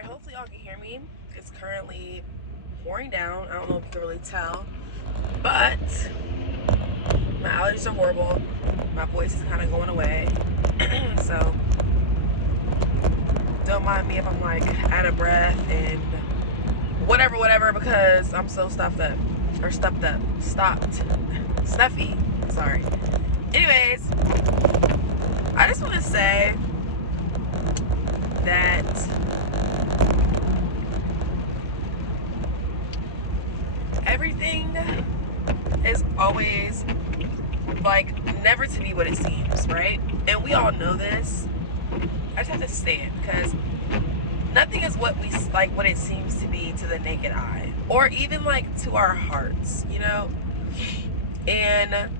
Alright, hopefully y'all can hear me. It's currently pouring down. I don't know if you can really tell. But my allergies are horrible. My voice is kind of going away. So don't mind me if I'm like out of breath and whatever, because I'm so stuffed up. Or stuffed up. Stopped. Stuffy. Sorry. Anyways, I just want to say that everything is always like never to be what it seems, right? And we all know this. I just have to say it because nothing is what we like, what it seems to be to the naked eye, or even like to our hearts, you know. And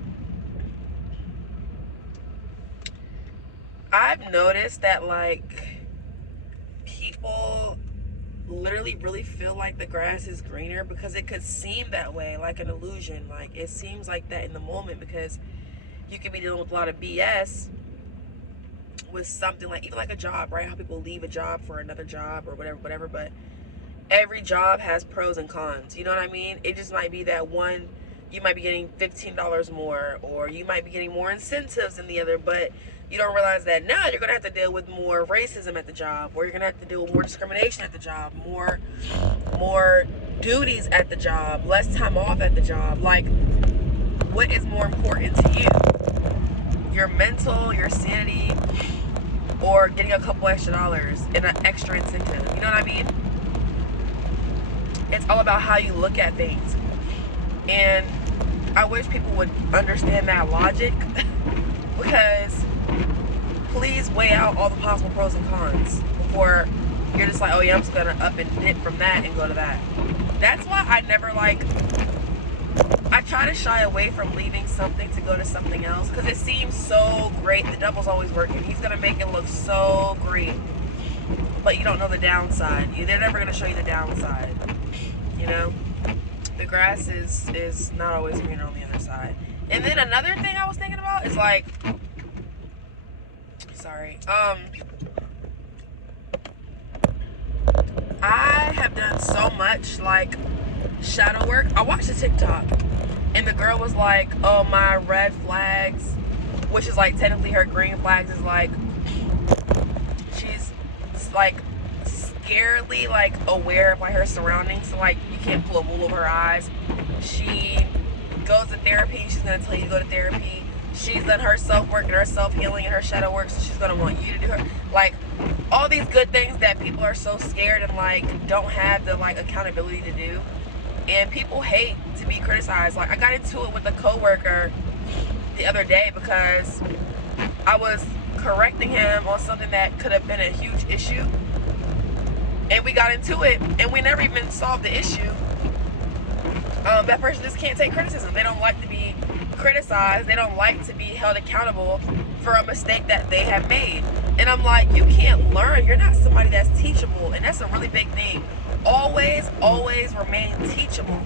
I've noticed that like people literally really feel like the grass is greener because it could seem that way, like an illusion. Like it seems like that in the moment because you could be dealing with a lot of BS with something like even like a job, right? How people leave a job for another job or whatever, but every job has pros and cons, you know what I mean? It just might be that one you might be getting $15 more, or you might be getting more incentives than the other, but you don't realize that now you're gonna have to deal with more racism at the job, or you're gonna have to deal with more discrimination at the job, more duties at the job, less time off at the job. Like, what is more important to you? Your mental, your sanity, or getting a couple extra dollars and an extra incentive? You know what I mean? It's all about how you look at things. And I wish people would understand that logic because please weigh out all the possible pros and cons before you're just like, oh yeah, I'm just gonna up and dip from that and go to that. That's why I never like, I try to shy away from leaving something to go to something else because it seems so great. The devil's always working. He's gonna make it look so great, but you don't know the downside. They're never gonna show you the downside, you know? The grass is not always greener on the other side. And then another thing I was thinking about is like, sorry, I have done so much like shadow work. I watched a TikTok and the girl was like, oh, my red flags, which is like technically her green flags, is like she's like scarily like aware of like her surroundings, so like you can't pull a wool over her eyes. She goes to therapy. She's gonna tell you to go to therapy. She's done her self-work and her self-healing and her shadow work, so she's gonna want you to do her, like, all these good things that people are so scared and like don't have the like accountability to do. And people hate to be criticized. Like, I got into it with a coworker the other day because I was correcting him on something that could have been a huge issue, and we got into it and we never even solved the issue. That person just can't take criticism. They don't like to be criticized. They don't like to be held accountable for a mistake that they have made. And I'm like, you can't learn. You're not somebody that's teachable. And that's a really big thing. Always remain teachable.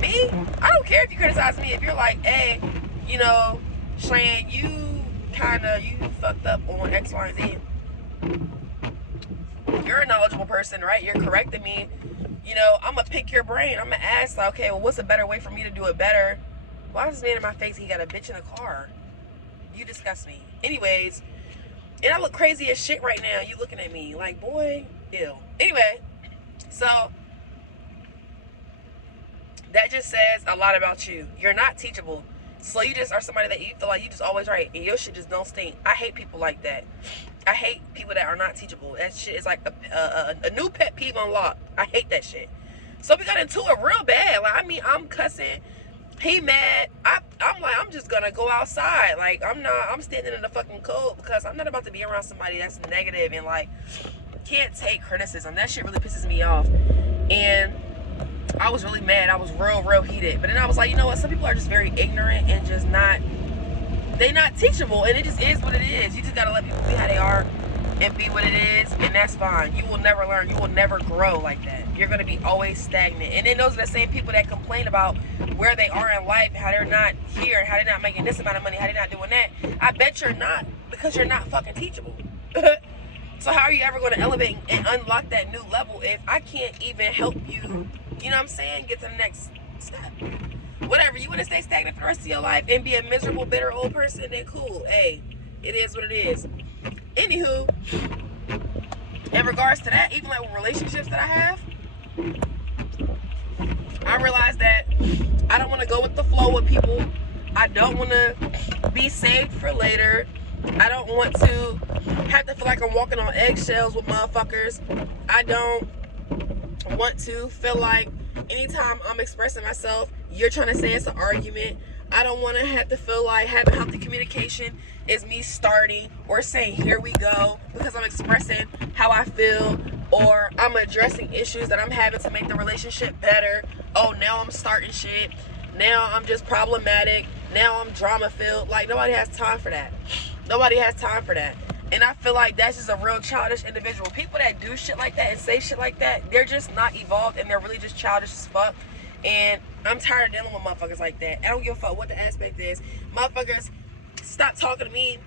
Me, I don't care if you criticize me. If you're like, hey, you know, Shane, you fucked up on X, Y, and Z. You're a knowledgeable person, right? You're correcting me. You know, I'm gonna pick your brain. I'm gonna ask, like, okay, well, what's a better way for me to do it better? Why is this man in my face? He got a bitch in a car. You disgust me. Anyways, and I look crazy as shit right now. You looking at me like, boy, ew. Anyway, so that just says a lot about you. You're not teachable. So you just are somebody that you feel like you just always right and your shit just don't stink. I hate people like that. I hate people that are not teachable. That shit is like a new pet peeve unlocked. I hate that shit. So we got into it real bad. Like, I mean, I'm cussing. He mad. I'm like, I'm just gonna go outside. Like, I'm standing in the fucking cold because I'm not about to be around somebody that's negative and like can't take criticism. That shit really pisses me off. And I was really mad. I was real heated. But then I was like, you know what? Some people are just very ignorant and just they're not teachable, and it just is what it is. You just gotta let people be how they are and be what it is, and that's fine. You will never learn. You will never grow like that. You're gonna be always stagnant. And then those are the same people that complain about where they are in life, how they're not here, how they're not making this amount of money, how they're not doing that. I bet you're not, because you're not fucking teachable. So how are you ever going to elevate and unlock that new level if I can't even help you, you know what I'm saying, get to the next step? Whatever, you want to stay stagnant for the rest of your life and be a miserable, bitter old person, then cool. Hey, it is what it is. Anywho, in regards to that, even like with relationships that I have, I realized that I don't want to go with the flow with people. I don't want to be saved for later. I don't want to have to feel like I'm walking on eggshells with motherfuckers. I don't want to feel like anytime I'm expressing myself, you're trying to say it's an argument. I don't want to have to feel like having healthy communication is me starting or saying here we go because I'm expressing how I feel, or I'm addressing issues that I'm having to make the relationship better. Oh, now I'm starting shit. Now I'm just problematic. Now I'm drama filled. Like, nobody has time for that. Nobody has time for that. And I feel like that's just a real childish individual. People that do shit like that and say shit like that, they're just not evolved and they're really just childish as fuck. And I'm tired of dealing with motherfuckers like that. I don't give a fuck what the aspect is. Motherfuckers stop talking to me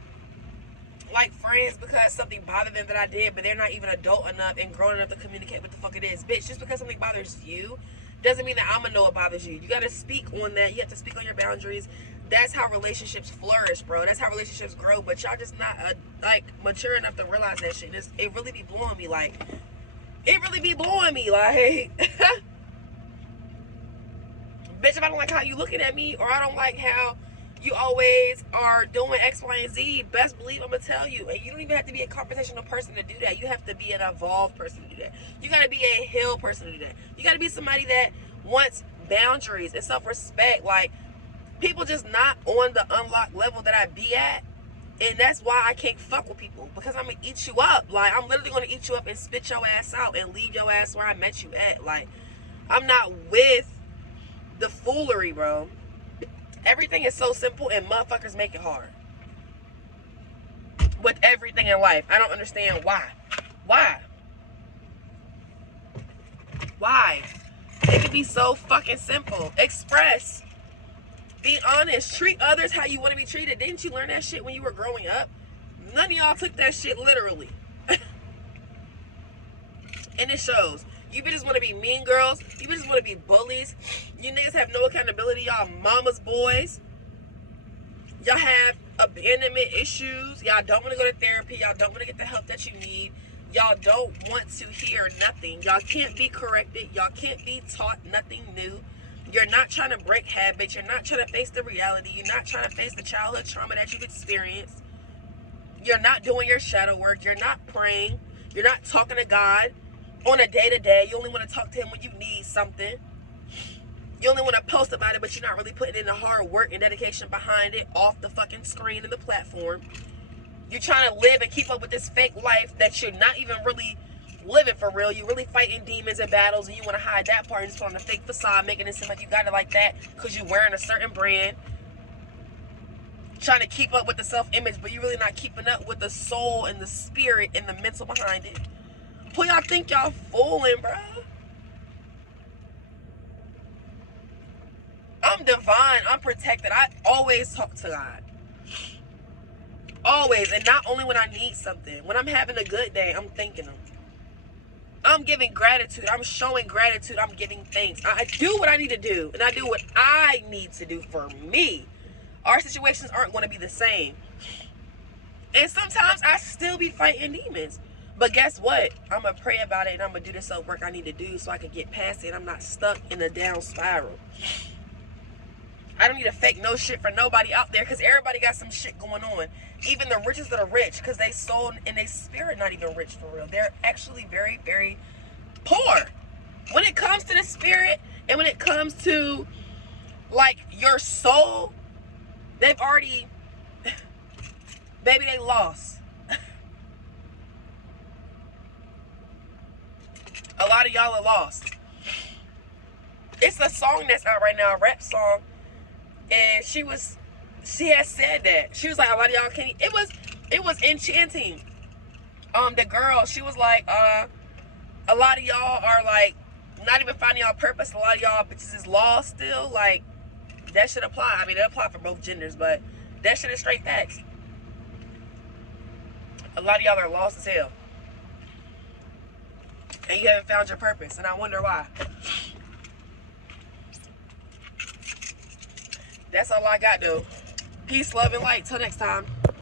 like friends because something bothered them that I did, but they're not even adult enough and grown enough to communicate what the fuck it is. Bitch, just because something bothers you doesn't mean that I'm gonna know it bothers you. You gotta speak on that. You have to speak on your boundaries. That's how relationships flourish, bro. That's how relationships grow. But y'all just not like mature enough to realize that shit. It really be blowing me like, bitch, if I don't like how you looking at me, or I don't like how you always are doing X, Y, and Z, best believe I'm gonna tell you. And you don't even have to be a confrontational person to do that. You have to be an evolved person to do that. You gotta be a healed person to do that. You gotta be somebody that wants boundaries and self-respect. Like, people just not on the unlocked level that I be at. And that's why I can't fuck with people, because I'm gonna eat you up. Like, I'm literally gonna eat you up and spit your ass out and leave your ass where I met you at. Like, I'm not with the foolery, bro. Everything is so simple and motherfuckers make it hard with everything in life. I don't understand why. Why? It can be so fucking simple. Express. Be honest. Treat others how you want to be treated. Didn't you learn that shit when you were growing up? None of y'all took that shit literally. And it shows. You bitches want to be mean girls. You bitches want to be bullies. You niggas have no accountability. Y'all mama's boys. Y'all have abandonment issues. Y'all don't want to go to therapy. Y'all don't want to get the help that you need. Y'all don't want to hear nothing. Y'all can't be corrected. Y'all can't be taught nothing new. You're not trying to break habits. You're not trying to face the reality. You're not trying to face the childhood trauma that you've experienced. You're not doing your shadow work. You're not praying. You're not talking to God on a day-to-day. You only want to talk to him when you need something. You only want to post about it, but you're not really putting in the hard work and dedication behind it off the fucking screen and the platform. You're trying to live and keep up with this fake life that you're not even really living for real. You're really fighting demons and battles, and you want to hide that part and just put on a fake facade, making it seem like you got it like that because you're wearing a certain brand. Trying to keep up with the self-image, but you're really not keeping up with the soul and the spirit and the mental behind it. Who y'all think y'all fooling, bro? I'm divine. I'm protected. I always talk to God. Always. And not only when I need something. When I'm having a good day, I'm thanking him. I'm giving gratitude. I'm showing gratitude. I'm giving thanks. I do what I need to do. And I do what I need to do for me. Our situations aren't going to be the same. And sometimes I still be fighting demons. But guess what? I'm going to pray about it, and I'm going to do the self-work I need to do so I can get past it. I'm not stuck in a down spiral. I don't need to fake no shit for nobody out there, because everybody got some shit going on. Even the richest of the rich, because they soul and they spirit not even rich for real. They're actually very, very poor. When it comes to the spirit and when it comes to, like, your soul, they've already, baby, they lost. A lot of y'all are lost. It's a song that's out right now, a rap song. And she has said that. She was like, a lot of y'all can't, it was enchanting. The girl, she was like, a lot of y'all are like, not even finding y'all purpose. A lot of y'all bitches is lost still. Like, that should apply. I mean, it apply for both genders, but that shit is straight facts. A lot of y'all are lost as hell. and you haven't found your purpose, and I wonder why. That's all I got, though. Peace, love, and light. Till next time.